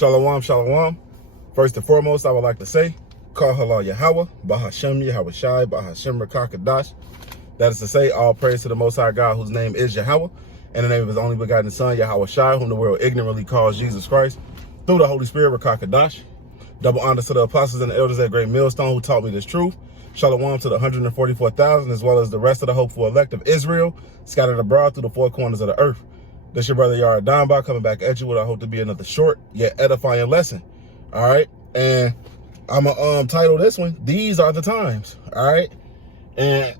Shalom, shalom. First and foremost, I would like to say, Kal Halal Yahweh, Bahashem Yahweh Shai, Bahashem Rakakadash. That is to say, all praise to the Most High God, whose name is Yahweh, and the name of his only begotten Son, Yahweh Shai, whom the world ignorantly calls Jesus Christ, through the Holy Spirit, Rakakadash. Double honors to the apostles and the elders at Great Millstone who taught me this truth. Shalom to the 144,000, as well as the rest of the hopeful elect of Israel, scattered abroad through the four corners of the earth. This your brother Yara Donba coming back at you with I hope to be another short yet edifying lesson. All right, and I'm gonna title this one "These Are the Times." All right, and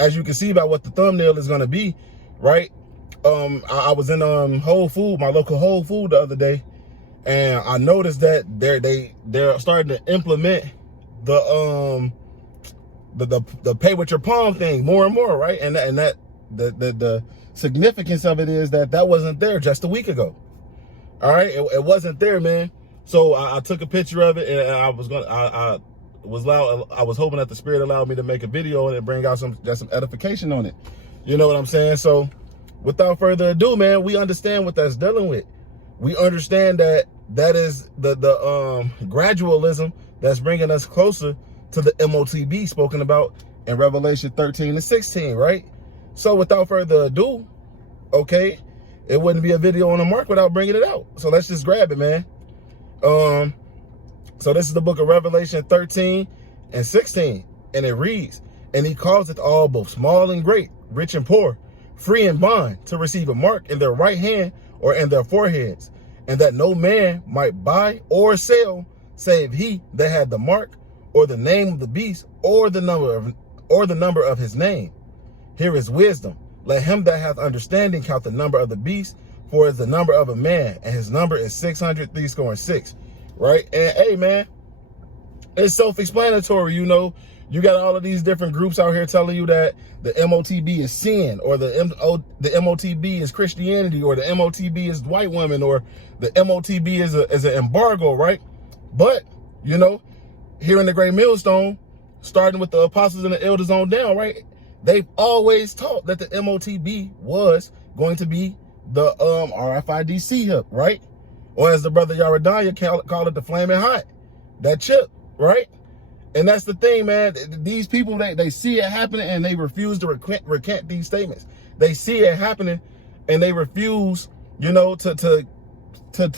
as you can see by what the thumbnail is gonna be, right? I was in Whole Food, my local Whole Food, the other day, and I noticed that they're starting to implement the pay with your palm thing more and more, right? And that the significance of it is that wasn't there just a week ago. All right, it wasn't there, man. So I took a picture of it, and I was hoping that the Spirit allowed me to make a video and bring out some edification on it. You know what I'm saying? So without further ado, man, we understand what that's dealing with. We understand that is the gradualism that's bringing us closer to the MOTB spoken about in Revelation 13 and 16, right? So without further ado, okay, it wouldn't be a video on the mark without bringing it out. So let's just grab it, man. So this is the book of Revelation 13 and 16, and it reads, "And he causeth all, both small and great, rich and poor, free and bond, to receive a mark in their right hand or in their foreheads, and that no man might buy or sell, save he that had the mark, or the name of the beast, or the number of his name. Here is wisdom. Let him that hath understanding count the number of the beast, for it is the number of a man, and his number is 666. Right? And hey, man, it's self-explanatory. You know, you got all of these different groups out here telling you that the MOTB is sin, or the MOTB is Christianity, or the MOTB is white women, or the MOTB is an embargo, right? But, you know, here in the Great Millstone, starting with the apostles and the elders on down, right? They've always taught that the MOTB was going to be the RFID C-Hip, right? Or as the brother Yaradanya call it, the flaming hot, that chip, right? And that's the thing, man. These people, they see it happening and they refuse to recant these statements. They see it happening and they refuse, you know, to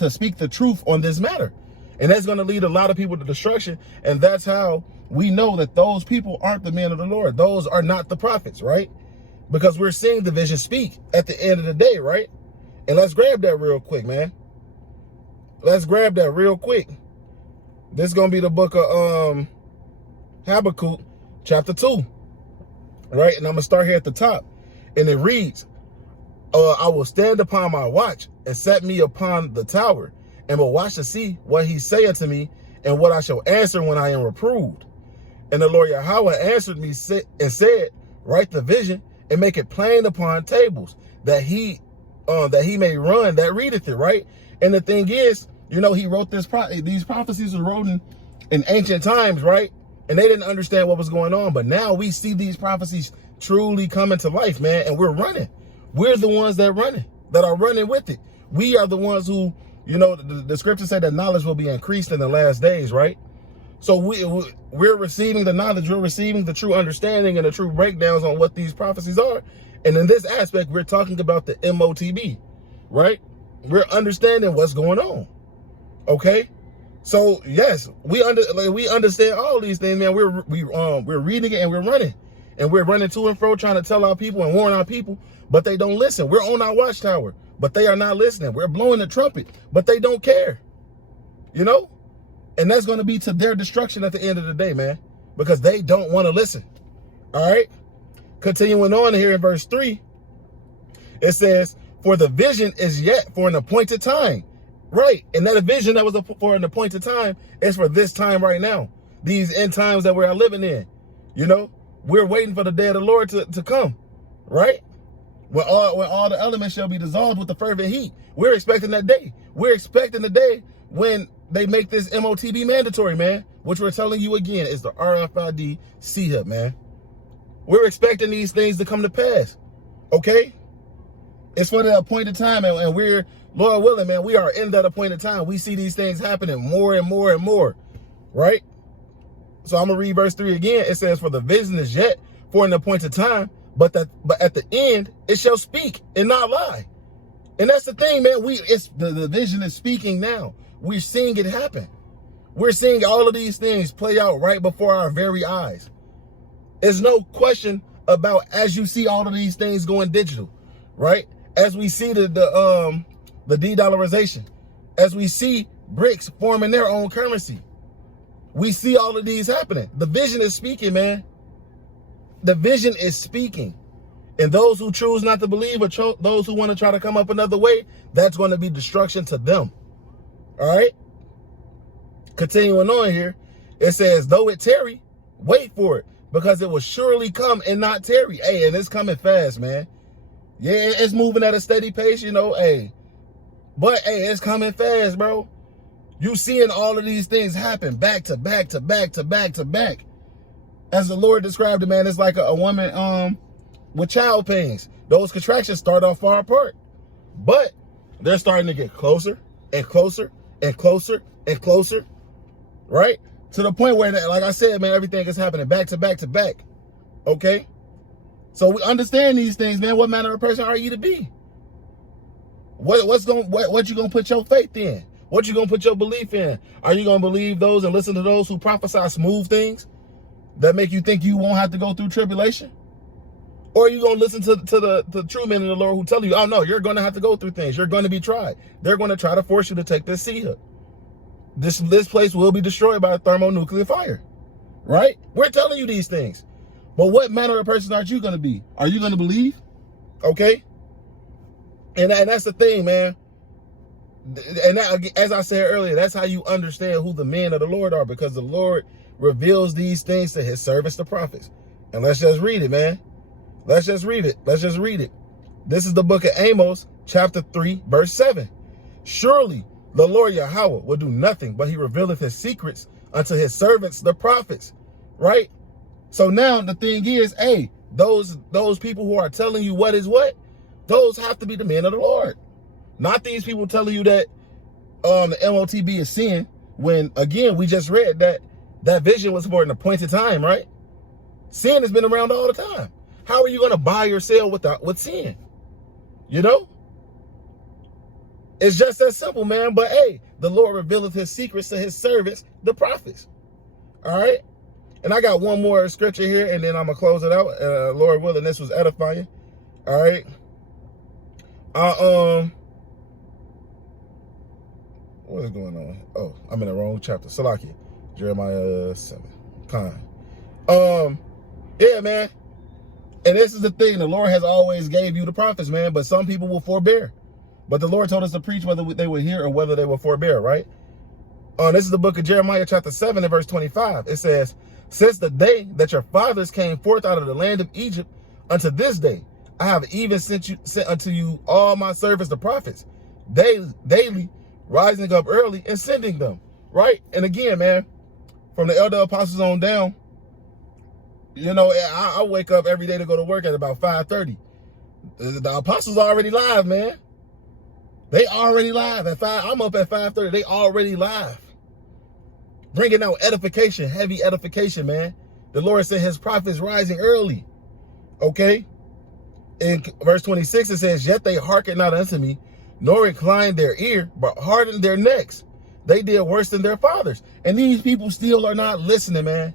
speak the truth on this matter. And that's going to lead a lot of people to destruction. And that's how we know that those people aren't the men of the Lord. Those are not the prophets, right? Because we're seeing the vision speak at the end of the day, right? And let's grab that real quick, man. Let's grab that real quick. This is going to be the book of Habakkuk, chapter 2, right? And I'm going to start here at the top. And it reads, I will stand upon my watch and set me upon the tower, and will watch to see what he say unto me, and what I shall answer when I am reproved. And the Lord Yahweh answered me and said, write the vision and make it plain upon tables, that he may run that readeth it, right? And the thing is, you know, he wrote these prophecies were written in ancient times, right? And they didn't understand what was going on. But now we see these prophecies truly coming to life, man. And we're running. We're the ones that are running with it. We are the ones who, you know, the scriptures say that knowledge will be increased in the last days, right? So we're receiving the knowledge, we're receiving the true understanding and the true breakdowns on what these prophecies are. And in this aspect, we're talking about the MOTB, right? We're understanding what's going on. Okay? So yes, we understand all these things, man. We're reading it and we're running. And we're running to and fro trying to tell our people and warn our people, but they don't listen. We're on our watchtower, but they are not listening. We're blowing the trumpet, but they don't care. You know? And that's going to be to their destruction at the end of the day, man, because they don't want to listen. All right? Continuing on here in verse 3, it says, for the vision is yet for an appointed time. Right. And that vision that was for an appointed time is for this time right now. These end times that we're living in. You know, we're waiting for the day of the Lord to come. Right? When all the elements shall be dissolved with the fervent heat. We're expecting that day. We're expecting the day when they make this MOTB mandatory, man, which we're telling you again is the RFID C-Hip, man. We're expecting these things to come to pass. Okay? It's for the appointed time, and we're Lord willing, man, we are in that appointed time. We see these things happening more and more and more, right? So I'm going to read verse 3 again. It says, for the vision is yet for an appointed time, but at the end it shall speak and not lie. And that's the thing, man. The vision is speaking now. We're seeing it happen. We're seeing all of these things play out right before our very eyes. There's no question about, as you see all of these things going digital, right? As we see the de-dollarization, as we see BRICS forming their own currency, we see all of these happening. The vision is speaking, man. The vision is speaking. And those who choose not to believe, or those who want to try to come up another way, that's going to be destruction to them. All right? Continuing on here, it says, though it tarry, wait for it, because it will surely come and not tarry. Hey, and it's coming fast, man. Yeah, it's moving at a steady pace, you know, hey. But, hey, it's coming fast, bro. You seeing all of these things happen back to back to back to back to back. As the Lord described it, man, it's like a woman with child pains. Those contractions start off far apart, but they're starting to get closer and closer and closer and closer, right? To the point where, like I said, man, everything is happening back to back to back, okay? So we understand these things, man. What manner of person are you to be? What you gonna put your faith in? What you gonna put your belief in? Are you gonna believe those and listen to those who prophesy smooth things that make you think you won't have to go through tribulation? Or are you going to listen to the true men of the Lord who tell you, oh, no, you're going to have to go through things. You're going to be tried. They're going to try to force you to take this seed up. This place will be destroyed by a thermonuclear fire, right? We're telling you these things. But what manner of person are you going to be? Are you going to believe? Okay? And that's the thing, man. And that, as I said earlier, that's how you understand who the men of the Lord are, because the Lord reveals these things to his servants, the prophets. And let's just read it, man. Let's just read it. Let's just read it. This is the book of Amos, chapter 3, verse 7. Surely the Lord Yahweh will do nothing, but he revealeth his secrets unto his servants, the prophets. Right? So now the thing is, hey, those people who are telling you what is what, those have to be the men of the Lord. Not these people telling you that the MOTB is sin, when, again, we just read that vision was for an appointed time, right? Sin has been around all the time. How are you going to buy or sell with sin? You know? It's just that simple, man. But, hey, the Lord revealeth his secrets to his servants, the prophets. All right? And I got one more scripture here, and then I'm going to close it out. Lord willing, this was edifying. All right? What is going on? Oh, I'm in the wrong chapter. Salakia. Jeremiah 7. Yeah, man. And this is the thing. The Lord has always gave you the prophets, man. But some people will forbear. But the Lord told us to preach whether they will hear or whether they will forbear, right? This is the book of Jeremiah chapter 7 and verse 25. It says, since the day that your fathers came forth out of the land of Egypt unto this day, I have even sent unto you all my servants, the prophets, daily rising up early and sending them, right? And again, man, from the elder apostles on down, you know, I wake up every day to go to work at about 5:30. The apostles are already live, man. They already live at 5. I'm up at 5:30. They already live. Bringing out edification, heavy edification, man. The Lord said his prophets rising early. Okay? In verse 26, it says, yet they hearken not unto me, nor incline their ear, but harden their necks. They did worse than their fathers. And these people still are not listening, man.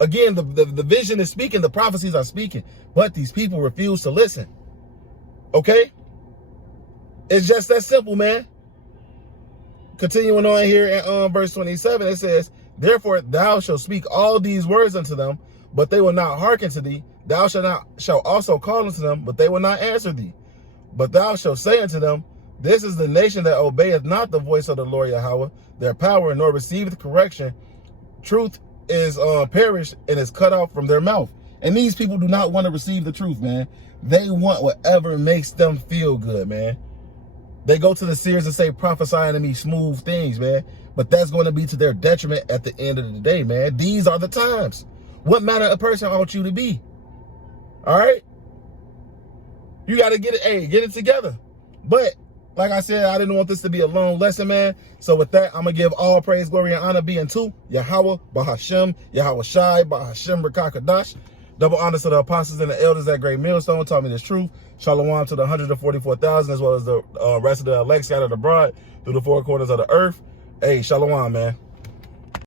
Again, the vision is speaking, the prophecies are speaking, but these people refuse to listen. Okay? It's just that simple, man. Continuing on here in verse 27, it says, therefore thou shalt speak all these words unto them, but they will not hearken to thee. Thou shalt also call unto them, but they will not answer thee. But thou shalt say unto them, this is the nation that obeyeth not the voice of the Lord Yahweh, their power, nor receiveth correction. Truth is perished and is cut off from their mouth. And these people do not want to receive the truth, man. They want whatever makes them feel good, man. They go to the seers and say, prophesying to me smooth things, man. But that's going to be to their detriment at the end of the day, man. These are the times. What manner of person ought you to be? All right? You got to get it together. But Like I said, I didn't want this to be a long lesson, man. So with that, I'm going to give all praise, glory, and honor being to Yahweh, Bahashem, Yahweh Shai, Bahashem, Rakakadash. Double honors to the apostles and the elders at Great Millstone taught me this truth. Shalom to the 144,000 as well as the rest of the elect scattered abroad through the four corners of the earth. Hey, shalom, man.